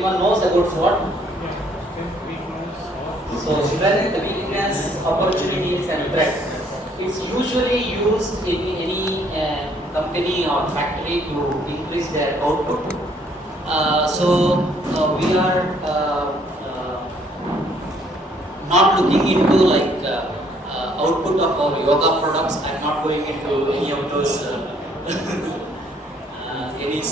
anyone knows about SWOT? So strength, weakness, opportunities and threats. It's usually used in any company or factory to increase their output. We are not looking into like output of our yoga products. I'm not going into any of those any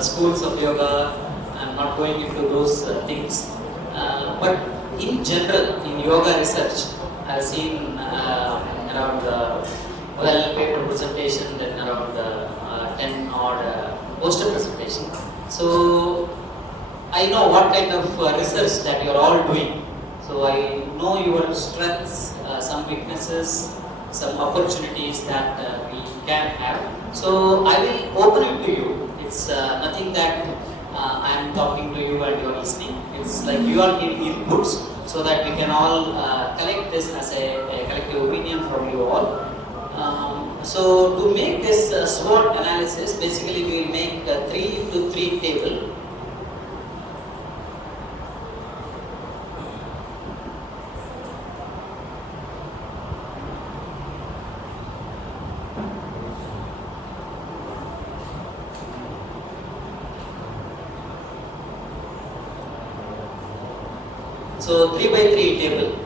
schools of yoga. I'm not going into those things. But in general, in yoga research, I've seen around 12 paper presentation, then around 10 odd poster presentation. So I know what kind of research that you're all doing. So I know your strengths, some weaknesses, some opportunities that we can have. So I will open it to you. It's nothing that I'm talking to you and you're listening. It's like you are giving inputs so that we can all collect this as a collective opinion from you all. So to make this SWOT analysis, basically we will make a 3x3 table. So 3x3 table.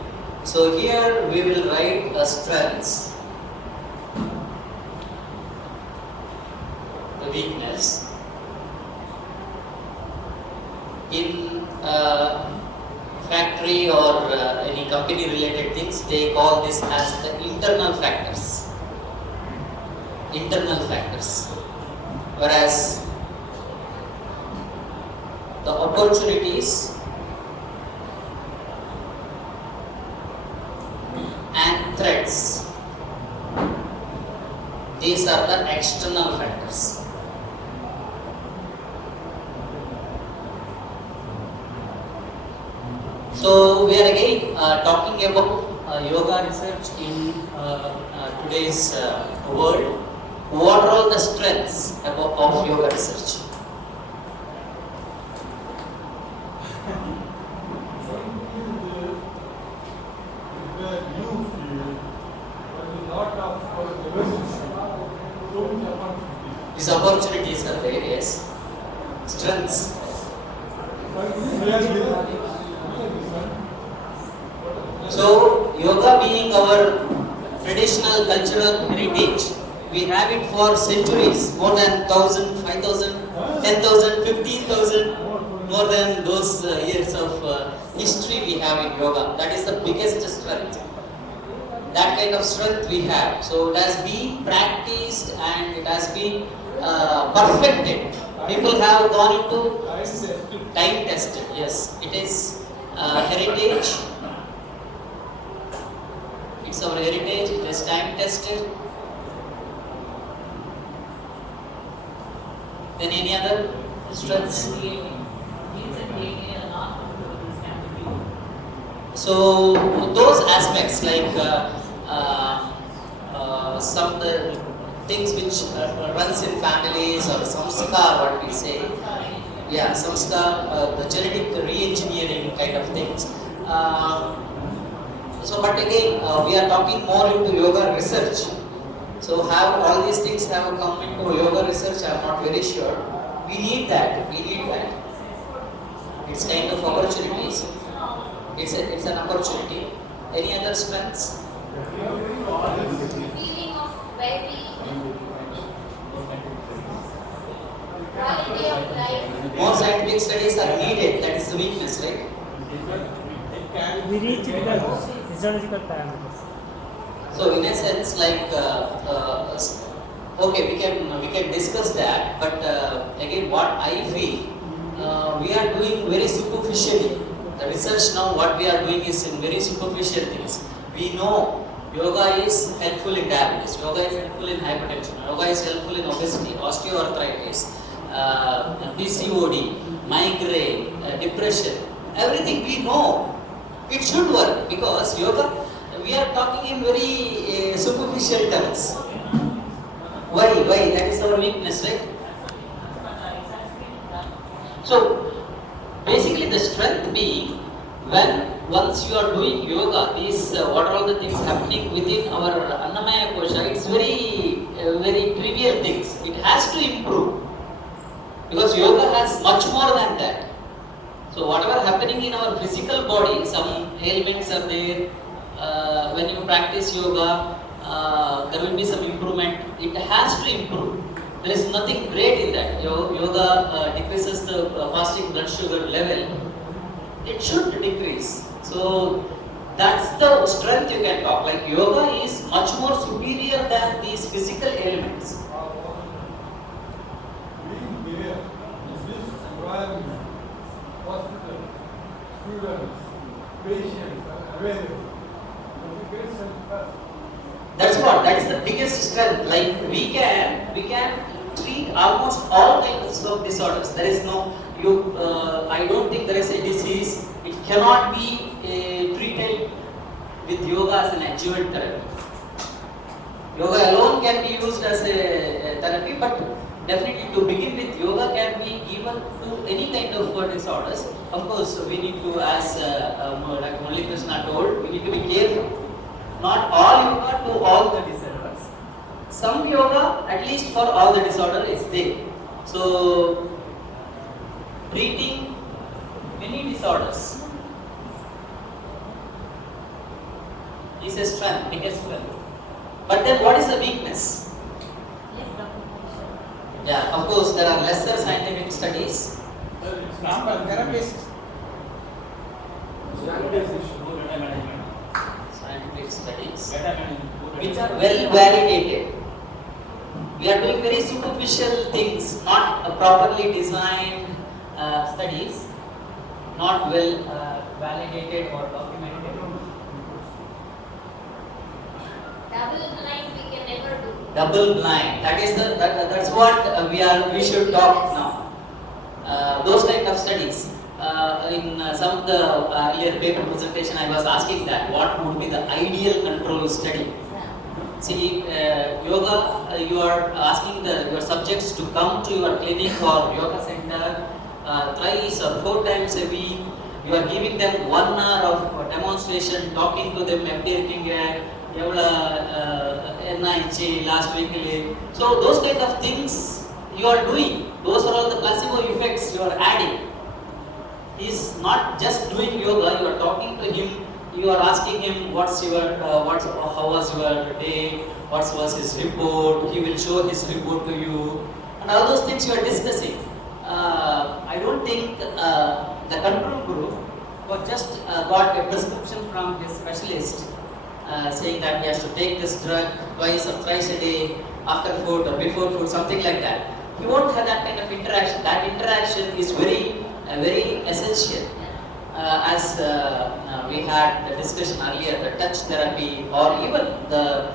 So here we will write the strengths, the weakness. In factory or any company related things, they call this as the internal factors. Internal factors. Whereas the opportunities and threats, these are the external factors. So we are again talking about yoga research in today's world. What are all the strengths of yoga research? These opportunities are there, yes. Strengths. So, yoga being our traditional cultural heritage, we have it for centuries, more than 1,000, 5,000, 10,000, 15,000, more than those years of history we have in yoga. That is the biggest strength. That kind of strength we have. So it has been practiced and it has been perfected. People have gone into time tested. Yes, it is heritage. It's our heritage. It is time tested. Then any other strengths? So those aspects like some of the things which runs in families or samskar, what we say, yeah, samskar, the genetic re-engineering kind of things. But again, we are talking more into yoga research. So have all these things have come into yoga research? I am not very sure. We need that. We need that. It's kind of opportunities. It's an opportunity. Any other strengths? Feeling of well-being, quality of life. More scientific studies are needed. That is the weakness, right? We reach the physiological parameters. So in a sense, like okay, we can discuss that. But again, what I feel, we are doing very superficially. The research now, what we are doing is in very superficial things. We know yoga is helpful in diabetes, yoga is helpful in hypertension, yoga is helpful in obesity, osteoarthritis, PCOD, migraine, depression. Everything we know. It should work because yoga, we are talking in very superficial terms. Why? That is our weakness, right? So, basically the strength being when once you are doing yoga, these what are all the things happening within our Annamaya Kosha, it's very trivial things. It has to improve because yoga has much more than that. So whatever happening in our physical body, some ailments are there. When you practice yoga, there will be some improvement. It has to improve. There is nothing great in that. Yoga decreases the fasting blood sugar level. It should decrease. So that's the strength you can talk. Like yoga is much more superior than these physical elements. Being here, is this environment, hospital, students, patients are available. But we get some trust. That is the biggest strength. Like we can treat almost all kinds of disorders. There is no I don't think there is a disease. It cannot be treated with yoga as an adjuvant therapy. Yoga alone can be used as a therapy, but definitely to begin with, yoga can be given to any kind of disorders. Of course, we need to, as like Murali Krishna told, we need to be careful. Not all yoga to all the disorders. Some yoga, at least for all the disorder, is there. So, treating many disorders is a strength, biggest strength. But then what is the weakness? Yeah, of course, there are lesser scientific studies. therapist. Scientific studies which are well validated. We are doing very superficial things, not properly designed studies, not well validated or documented. Double blind we can never do. Double blind. That's what we should talk now. Those kind of studies. In some of the earlier paper presentation, I was asking that what would be the ideal control study. See, yoga, you are asking your subjects to come to your clinic or yoga center thrice or 4 times a week. You are giving them 1 hour of demonstration, talking to them, last week. So those kind of things you are doing. Those are all the placebo effects you are adding. He is not just doing yoga. You are talking to him. You are asking him how was your day, what was his report. He will show his report to you, and all those things you are discussing. I don't think the control group just got a prescription from his specialist saying that he has to take this drug twice or thrice a day, after food or before food, something like that. He won't have that kind of interaction. That interaction is very essential. As we had the discussion earlier, the touch therapy, or even the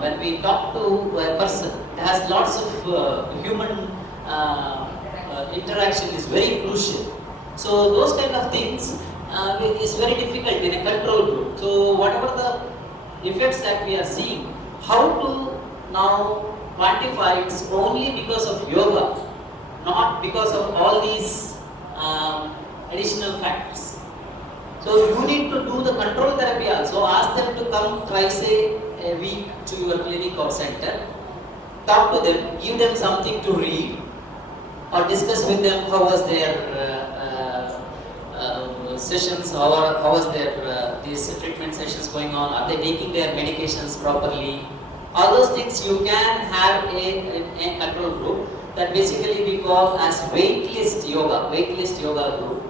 when we talk to a person, it has lots of human interaction is very crucial. So those kind of things is very difficult in a control group. So whatever the effects that we are seeing, how to now quantify, it's only because of yoga, not because of all these additional factors. So you need to do the control therapy also. Ask them to come twice a week to your clinic or center. Talk to them, give them something to read, or discuss with them how was their sessions, how was their these treatment sessions going on, are they taking their medications properly. All those things you can have a control group that basically we call as waitlist yoga group,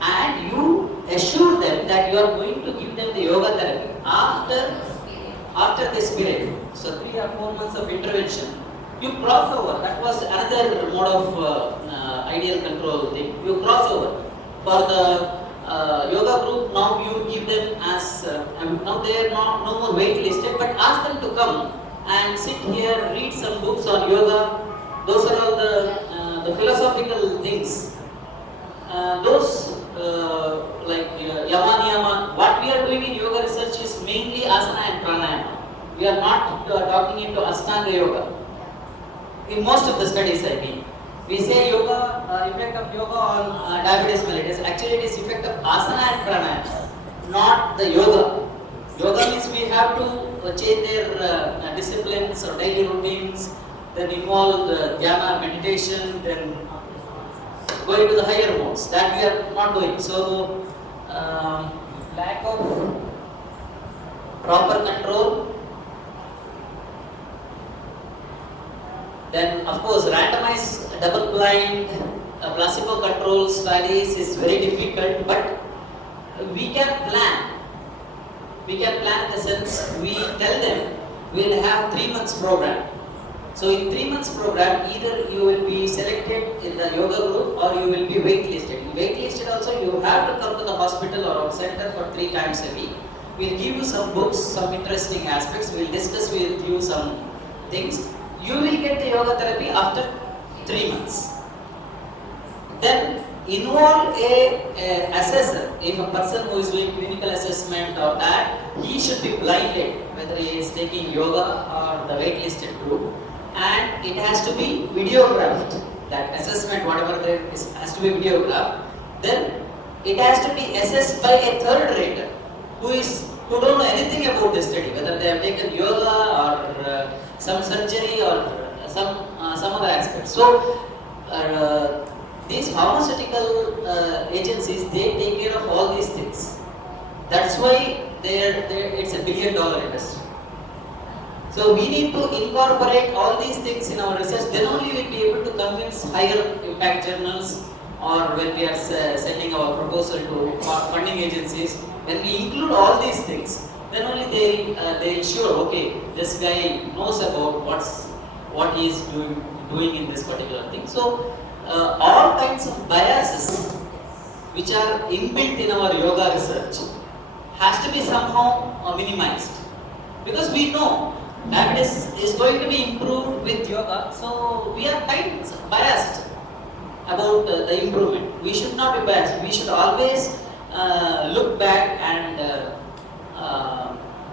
and you assure them that you are going to give them the yoga therapy after this period. So 3 or 4 months of intervention, you cross over. That was another mode of ideal control thing. You cross over. For the yoga group, now you give them as now they are no more waitlisted, but ask them to come and sit here, read some books on yoga. Those are all the philosophical things. Those like yama niyama. What we are doing in yoga research is mainly asana and pranayama. We are not talking into Ashtanga yoga. In most of the studies, I mean, we say yoga effect of yoga on diabetes mellitus. Actually, it is effect of asana and pranayama, not the yoga. Yoga means we have to change their disciplines or daily routines, then involve dhyana, meditation, then going to the higher modes. That we are not doing. So, lack of proper control. Then, of course, randomized, double-blind, placebo control studies is very difficult, but we can plan. We can plan in the sense we tell them we will have 3 months program. So in 3 months program, either you will be selected in the yoga group or you will be waitlisted. In waitlisted also, you have to come to the hospital or our center for 3 times a week. We will give you some books, some interesting aspects. We will discuss with you some things. You will get the yoga therapy after 3 months. Then involve a assessor. If a person who is doing clinical assessment or that, he should be blinded whether he is taking yoga or the waitlisted group, and it has to be videographed. That assessment, whatever there is, has to be videographed. Then it has to be assessed by a third rater who don't know anything about the study, whether they have taken yoga or some surgery or some other aspect. So these pharmaceutical agencies, they take care of all these things. That's why it's a $1 billion industry. So we need to incorporate all these things in our research. Then only we'll be able to convince higher impact journals, or when we are sending our proposal to funding agencies. When we include all these things, then only they ensure, okay, this guy knows about what he is doing in this particular thing. So all kinds of biases which are inbuilt in our yoga research has to be somehow minimized, because we know diabetes is going to be improved with yoga, so we are kind of biased about the improvement. We should not be biased. We should always look back and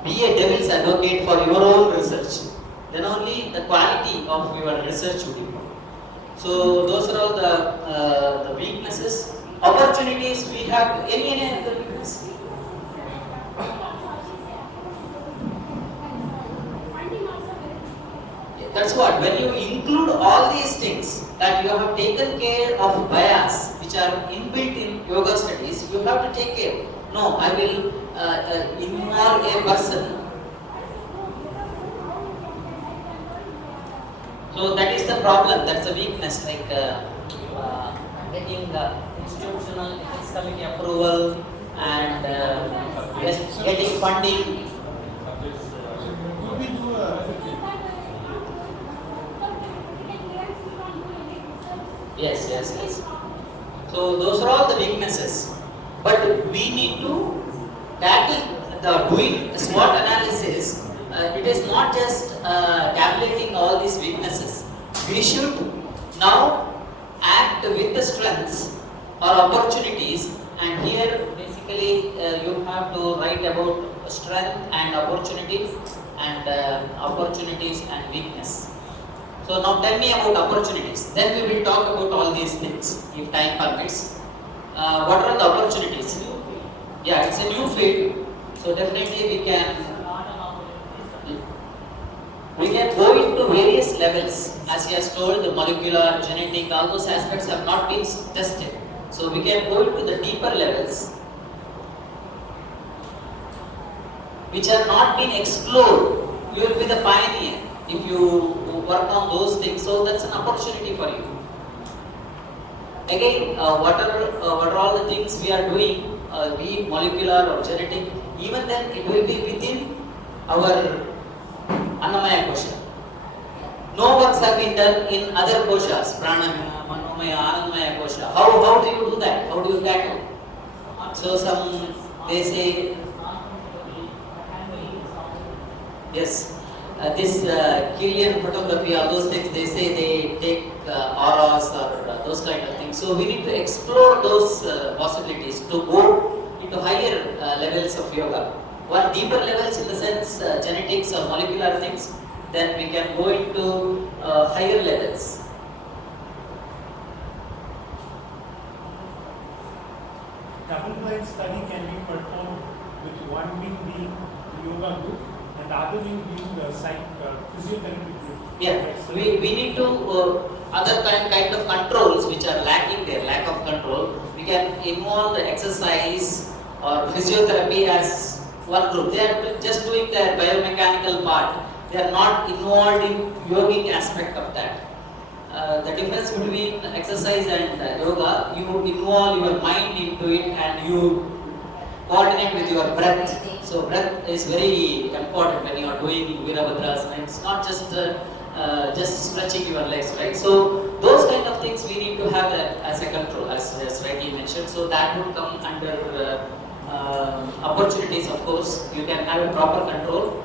be a devil's advocate for your own research. Then only the quality of your research will improve. So those are all the weaknesses. Opportunities we have. Any other weakness? That's what, when you include all these things, that you have taken care of bias which are inbuilt in yoga studies, you have to take care. No, I will involve a person. So that is the problem, that's a weakness, like getting institutional ethics committee approval and getting funding. Yes. So those are all the weaknesses. But we need to tackle the doing SWOT analysis. It is not just tabulating all these weaknesses. We should now act with the strengths or opportunities. And here basically you have to write about strength and opportunities and weakness. So now tell me about opportunities. Then we will talk about all these things if time permits. What are the opportunities? Yeah, it's a new field. So definitely we can go into various levels. As he has told, the molecular, genetic, all those aspects have not been tested. So we can go into the deeper levels which have not been explored. You will be the pioneer if you work on those things. So that's an opportunity for you. Again, what are all the things we are doing, be it molecular or genetic, even then it will be within our Annamaya kosha. No works have been done in other koshas, Pranamaya, Manomaya, Anandamaya kosha. How do you do that? How do you tackle? So they say, yes, this Killian photography, all those things, they say they take auras or those kind of things. So we need to explore those possibilities to go into higher levels of yoga. One deeper levels in the sense genetics or molecular things, then we can go into higher levels. double-blind study can be performed with one wing being the yoga group and the other wing being the physiotherapy group. Yeah, we need to other kind of controls which are lacking there, lack of control. We can involve the exercise or physiotherapy as one group. They are just doing their biomechanical part. They are not involved in yogic aspect of that. The difference between exercise and yoga, you involve your mind into it and you coordinate with your breath. So breath is very important when you are doing Virabhadrasana. It's not just stretching your legs, right? So those kind of things we need to have as a control, as rightly mentioned. So that would come under opportunities, of course. You can have a proper control.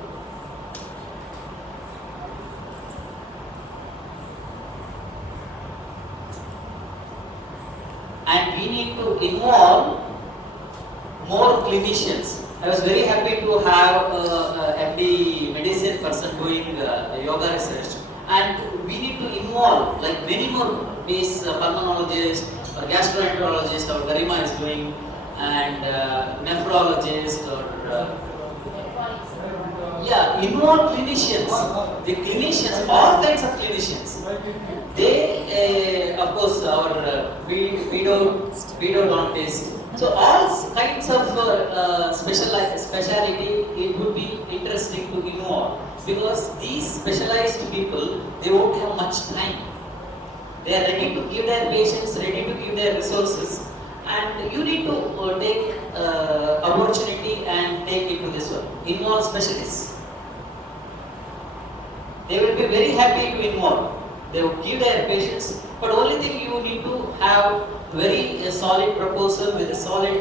And we need to involve more clinicians. I was very happy to have MD medicine person doing yoga research, and we need to involve like many more ways, pulmonologist or gastroenterologist or Garima is doing, and nephrologist or involve clinicians. The clinicians, all kinds of clinicians. They, of course, our pedodontists. So all kinds of speciality, it would be interesting to involve, because these specialized people, they won't have much time. They are ready to give their patients, ready to give their resources, and you need to take opportunity and take it to this one. Involve specialists. They will be very happy to involve. They will give their patients, but only thing you need to have very solid proposal with a solid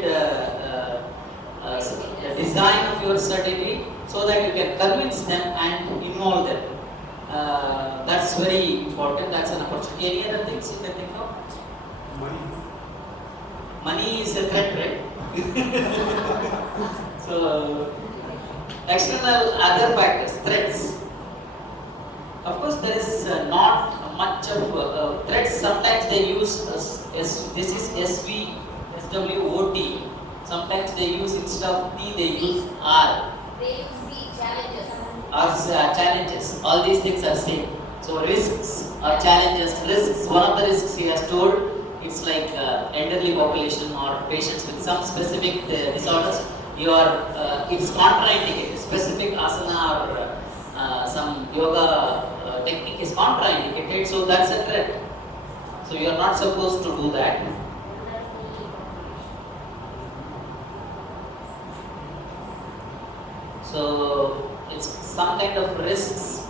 design of your strategy, so that you can convince them and involve them. That's very important. That's an opportunity. Any other things you can think of? Money is a threat, right? So external other factors, threats. Of course, there is not much of threats. Sometimes they use this is SWOT. Sometimes they use instead of T, they use R. They use C, challenges. Or challenges. All these things are same. So risks or challenges. Risks. One of the risks he has told, it's like elderly population or patients with some specific disorders. It's contraindicated. Specific asana or some yoga technique is contraindicated, so that's a threat. So you are not supposed to do that. So it's some kind of risks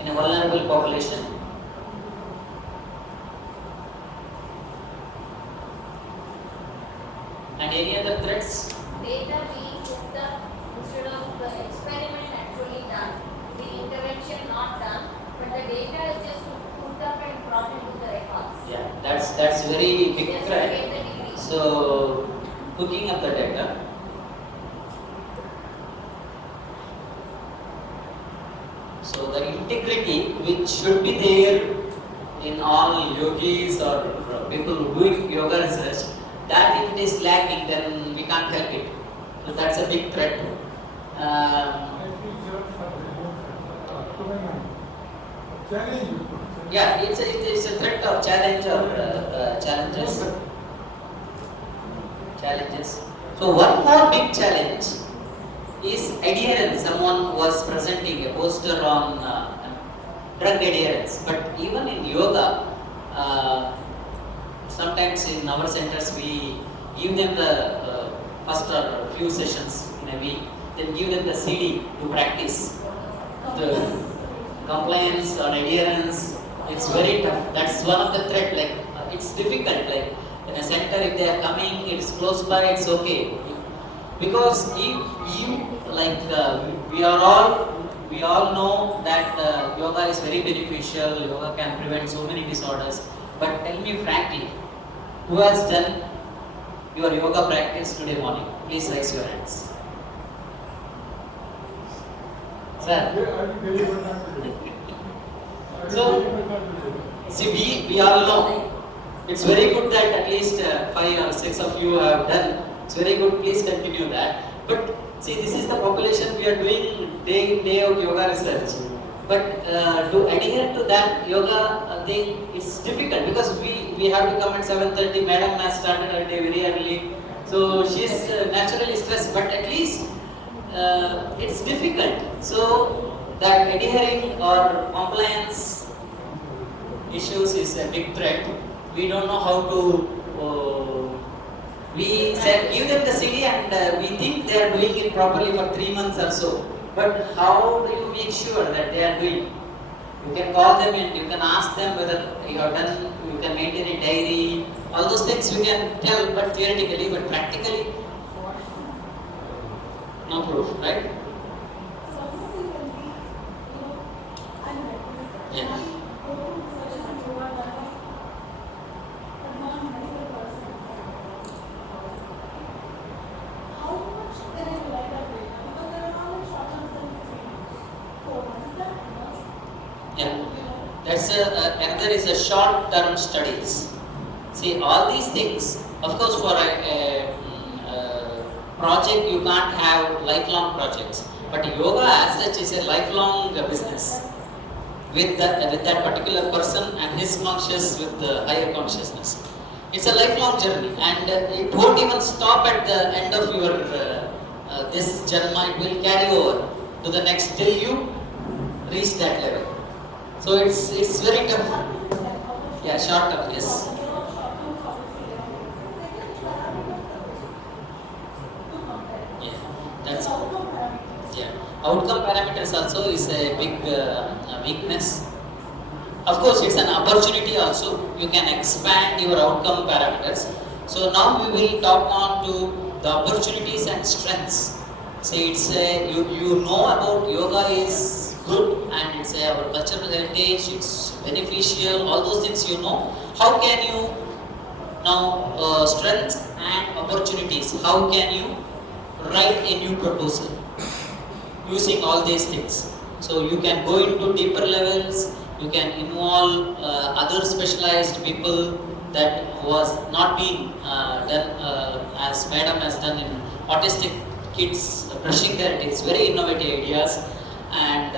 in a vulnerable population. And any other threats? Data being hooked up instead of the experiment actually done, the intervention not done, but the data is just hooked up and brought into the records. Yeah, that's very big Just to threat. get the degree. So hooking up the data. So the integrity which should be there in all yogis or people doing yoga research, that if it is lacking, then we can't help it. So that's a big threat. Yeah, it's a threat of challenge or challenges. Challenges. So one more big challenge is adherence. Someone was presenting a poster on drug adherence. But even in yoga, sometimes in our centers we give them the first or few sessions in a week, then give them the CD to practice. The compliance or adherence, it's very tough. That's one of the threat. Like it's difficult. Like in a center, if they are coming, it's close by, it's okay. Because if you like, we all know that yoga is very beneficial. Yoga can prevent so many disorders. But tell me frankly, who has done your yoga practice today morning? Please raise your hands. Sir. So, see, we all know. It's very good that at least 5 or 6 of you have done. It's very good. Please continue that. But see, this is the population we are doing day in day out yoga research. But to adhere to that yoga thing, it's difficult because we have to come at 7:30. Madam has started her day very early, so she's naturally stressed. But at least it's difficult. So that adhering or compliance issues is a big threat. We don't know how to. We said give them the CD and we think they are doing it properly for 3 months or so. But how do you make sure that they are doing? You can call them and you can ask them whether you have done. You can maintain a diary. All those things you can tell, but theoretically, but practically, no proof, right? Yeah. Yeah, that's another is a short-term studies. See, all these things, of course, for a project you can't have lifelong projects, but yoga as such is a lifelong business with that particular person and his conscious with the higher consciousness. It's a lifelong journey, and it won't even stop at the end of your this janma. It will carry over to the next till you reach that level. So it's very tough. Yeah, short term, yes. Yeah, that's yeah. Outcome parameters also is a big weakness. Of course, it's an opportunity also. You can expand your outcome parameters. So now we will talk on to the opportunities and strengths. See, it's you know about yoga is good and it's our cultural heritage, it's beneficial, all those things you know. How can you now strengths and opportunities, how can you write a new proposal using all these things? So you can go into deeper levels, you can involve other specialized people that was not being done as madam has done in autistic kids brushing their teeth, very innovative ideas. And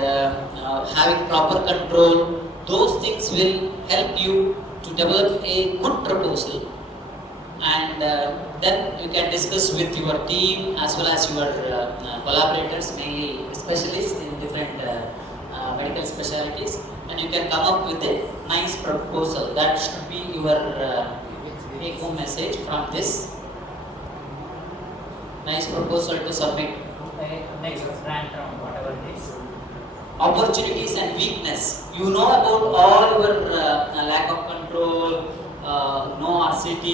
having proper control, those things will help you to develop a good proposal, and then you can discuss with your team as well as your collaborators, mainly specialists in different medical specialties, and you can come up with a nice proposal. That should be your take home message from this nice proposal to submit. Next grant round, whatever it is. Opportunities and weakness. You know about all your lack of control, no RCT,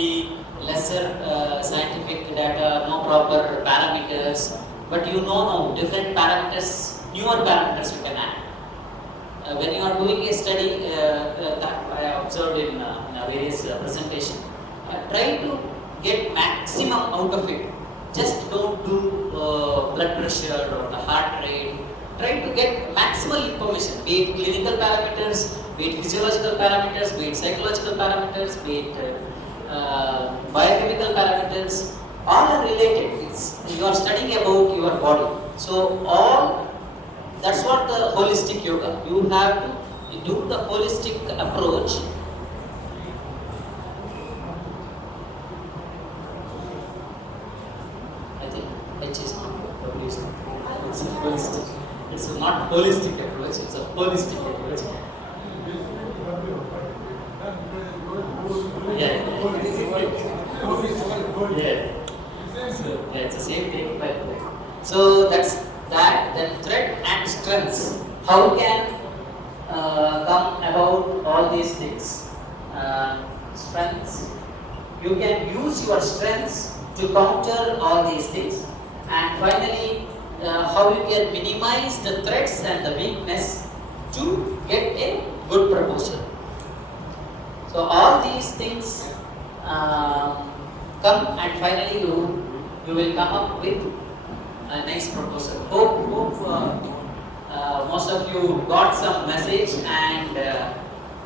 lesser scientific data, no proper parameters. But you know different parameters, newer parameters you can add. When you are doing a study that I observed in various presentations, try to get maximum out of it. Just don't do blood pressure or the heart rate. Try to get maximal information, be it clinical parameters, be it physiological parameters, be it psychological parameters, be it biochemical parameters. All are related. You are studying about your body. So that's what the holistic yoga. You have to do the holistic approach. I think H is not holistic. It's a holistic. It's not holistic approach, it's a holistic approach. Yeah. So it's the same thing, but so that's that. Then threat and strengths. How can come about all these things? Strengths. You can use your strengths to counter all these things, and finally, how you can minimize the threats and the weakness to get a good proposal. So all these things come, and finally you will come up with a nice proposal. Hope most of you got some message, and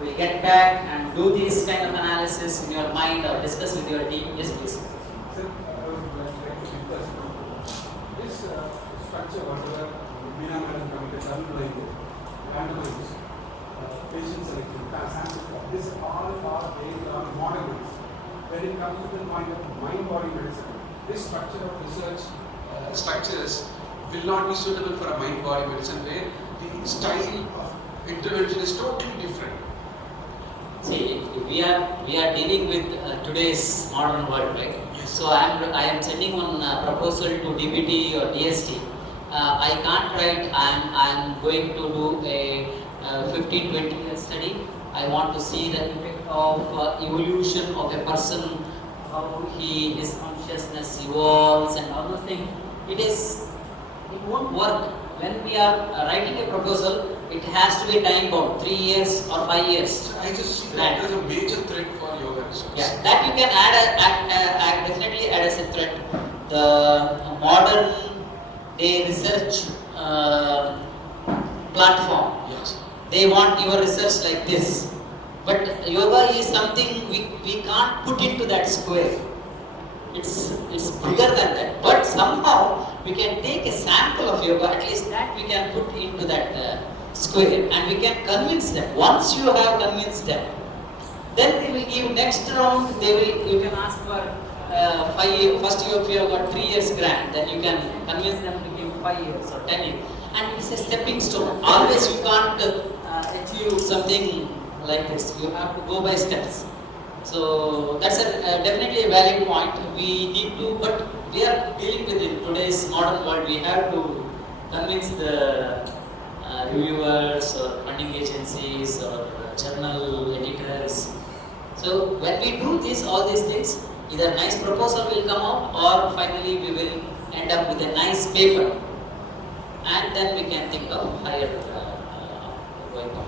will get back and do this kind of analysis in your mind or discuss with your team. Yes, please. Sir, I would like to request this structure, whatever Meena Madam Committee randomized patient selection, sample, this all are based on models. When it comes to the point of mind-body medicine, this structure of research structures will not be suitable for a mind-body medicine where the style of intervention is totally different. See, we are dealing with today's modern world, right? Yes. So I am sending one proposal to DBT or DST. I can't write. I am going to do a 15-20 year study. I want to see the effect of evolution of a person, how his consciousness evolves and all those things. It won't work. When we are writing a proposal, it has to be time bound, 3 years or 5 years. I just see that as a major threat for yoga research. Yeah, that you can definitely add as a threat. The modern day research platform. Yes. They want your research like this. But yoga is something we can't put into that square. It's bigger than that. But somehow we can take a sample of yoga, at least that we can put into that square, and we can convince them. Once you have convinced them, then they will give next round. You can ask for 5 years. First year of yoga, 3 years grant. Then you can convince them to give 5 years or 10 years. And it's a stepping stone. Always you can't achieve something like this. You have to go by steps. So that's definitely a valid point. We need to, but we are dealing with in today's modern world. We have to convince the reviewers or funding agencies or journal editors. So when we do all these things, either nice proposal will come out or finally we will end up with a nice paper, and then we can think of higher going on.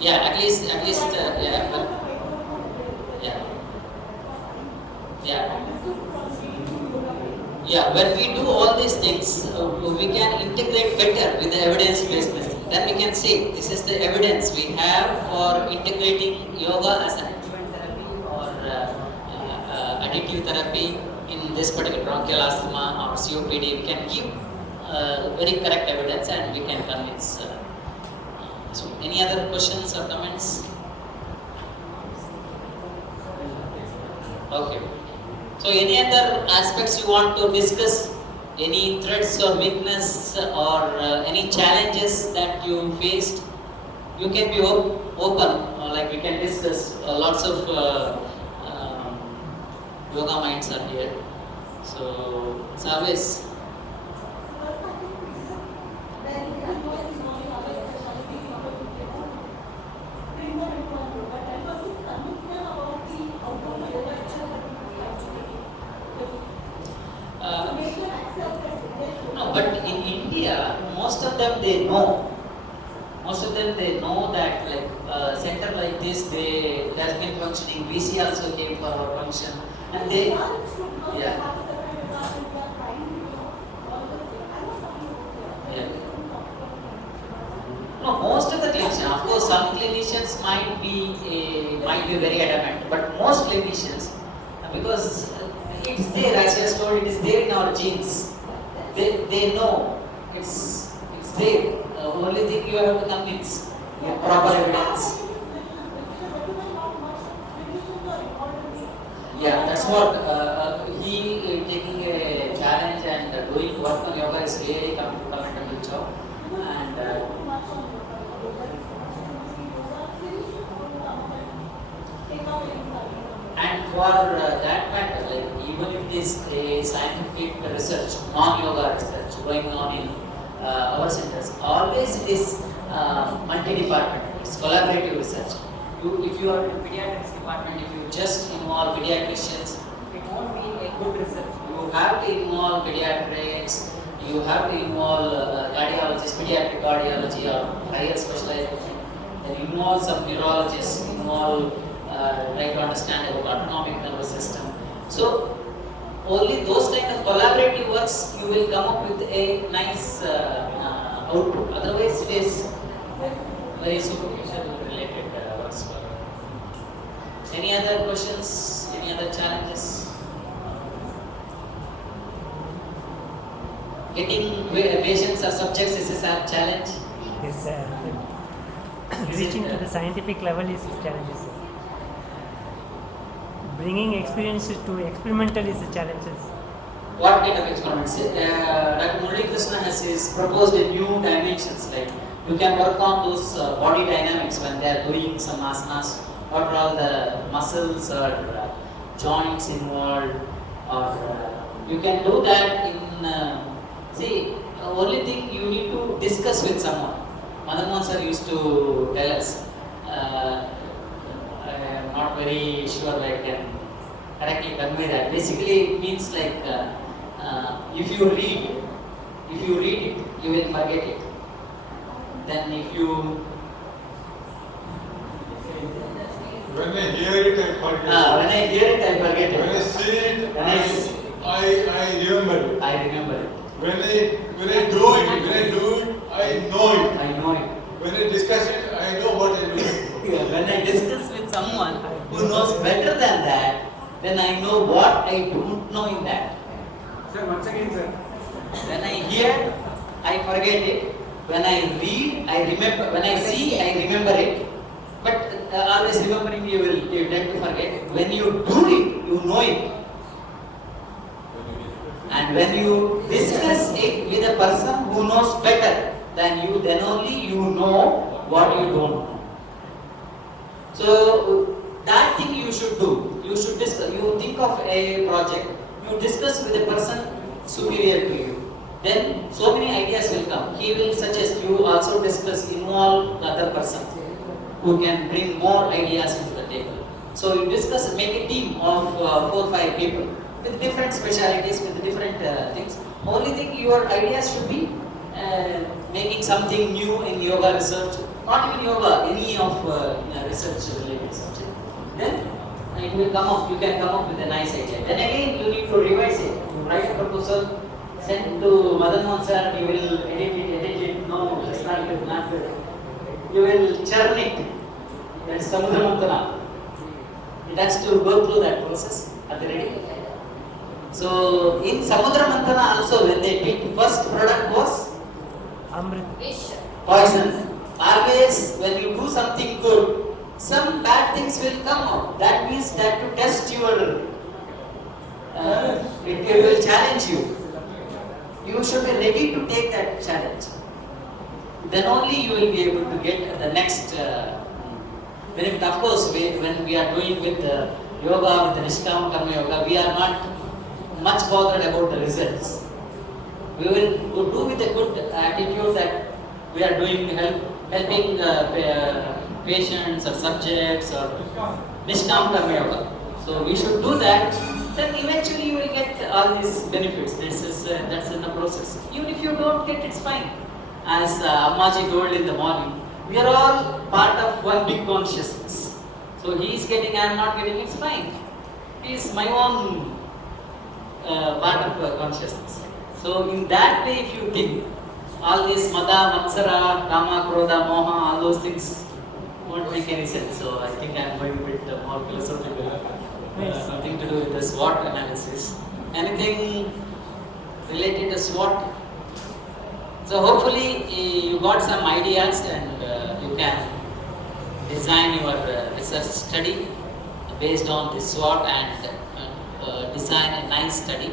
Yeah, at least, yeah. When we do all these things, we can integrate better with the evidence-based method. Then we can say this is the evidence we have for integrating yoga as an adjuvant therapy or additive therapy in this particular bronchial asthma or COPD. We can give very correct evidence and we can convince. So, any other questions or comments? Okay. So, any other aspects you want to discuss? Any threats or weakness or any challenges that you faced? You can be open, like we can discuss. Lots of yoga minds are here. So, it's always. No, but in India, most of them they know. Most of them they know that like center like this, they has been functioning. VC also came for our function, and they, yeah. No, most of the clinicians, of course, some clinicians might be very adamant, but most clinicians, because it's there, as I told, it is there in our genes. They know it's there. Only thing you have to convince with proper evidence. Yeah, that's what he taking a challenge and doing work on yoga is really commendable job. And for that matter, like even if this scientific research, non-yoga research going on in our centers, always it is multi-departmental, it's collaborative research. If you are in pediatrics department, if you just involve pediatricians, it won't be a good research. You have to involve pediatrics, you have to involve cardiologists, pediatric cardiology or higher specialization, then involve some neurologists, try to understand about autonomic nervous system. So only those kind of collaborative works you will come up with a nice output. Otherwise, it is very superficial related works. Any other questions? Any other challenges? Getting patients or subjects is a challenge. Yes, reaching to the scientific level is challenges. Bringing experiences to experimental is a challenge. What kind of experiments? Dr. Murali Krishna has proposed a new dimensions, like you can work on those body dynamics when they are doing some asanas. What are all the muscles or joints involved, or you can do that in. See, only thing you need to discuss with someone. Madan sir used to tell us. I am not very sure I can correctly convey that. Basically, it means like if you read it, you will forget it. Then if you when I hear it, I forget. when I hear it, I forget it. When I see it, When I remember it. I remember it. When I do it, I know it. I know it. When I discuss it, I know what I do. When I discuss with someone who knows better than that, then I know what I don't know in that. Sir, once again, sir. When I hear, I forget it. When I read, I remember. When I see, I remember it. But always remembering, you tend to forget. When you do it, you know it. And when you discuss it with a person who knows better than you, then only you know what you don't know. So that thing you should do. You should discuss. You think of a project. You discuss with a person superior to you. Then so many ideas will come. He will suggest you also discuss, involve the other person who can bring more ideas into the table. So you discuss, make a team of 4 or 5 people with different specialities, with different things. Only thing, your ideas should be making something new in yoga research, not even yoga, any of research related subject. Then it will come up, you can come up with a nice idea. Then again you need to revise it. You write a proposal, send to Madan Mohan sir, you will edit it, no, it's not good, not good. You will churn it. That's Samudra Mantana. It has to go through that process. Are they ready? So in Samudra Mantana also, when they did, first product was Amrit. poison. Always when you do something good, some bad things will come out. That means that to test your, it will challenge you. You should be ready to take that challenge. Then only you will be able to get the next benefit. Of course, when we are doing with yoga, with the Nishkama Karma Yoga, we are not much bothered about the results. We will do with a good attitude that we are doing helping patients or subjects or Nishkama Karma Yoga. So we should do that. Then eventually you will get all these benefits. That's in the process. Even if you don't get, it's fine. As Ammaji told in the morning, we are all part of one big consciousness. So he is getting, I am not getting, it's fine. It is my own part of consciousness. So in that way, if you think, all these Mada, Matsara, Kama, Krodha, Moha, all those things won't make any sense. So I think I am going a bit more philosophical. Something to do with the SWOT analysis. Anything related to SWOT? So hopefully you got some ideas and you can design your research study based on the SWOT and design a nice study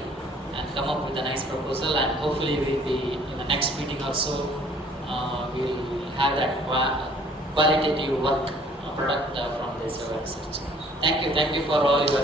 and come up with a nice proposal, and hopefully we'll be in the next meeting or so we'll have that qualitative work product from this research. Thank you for all your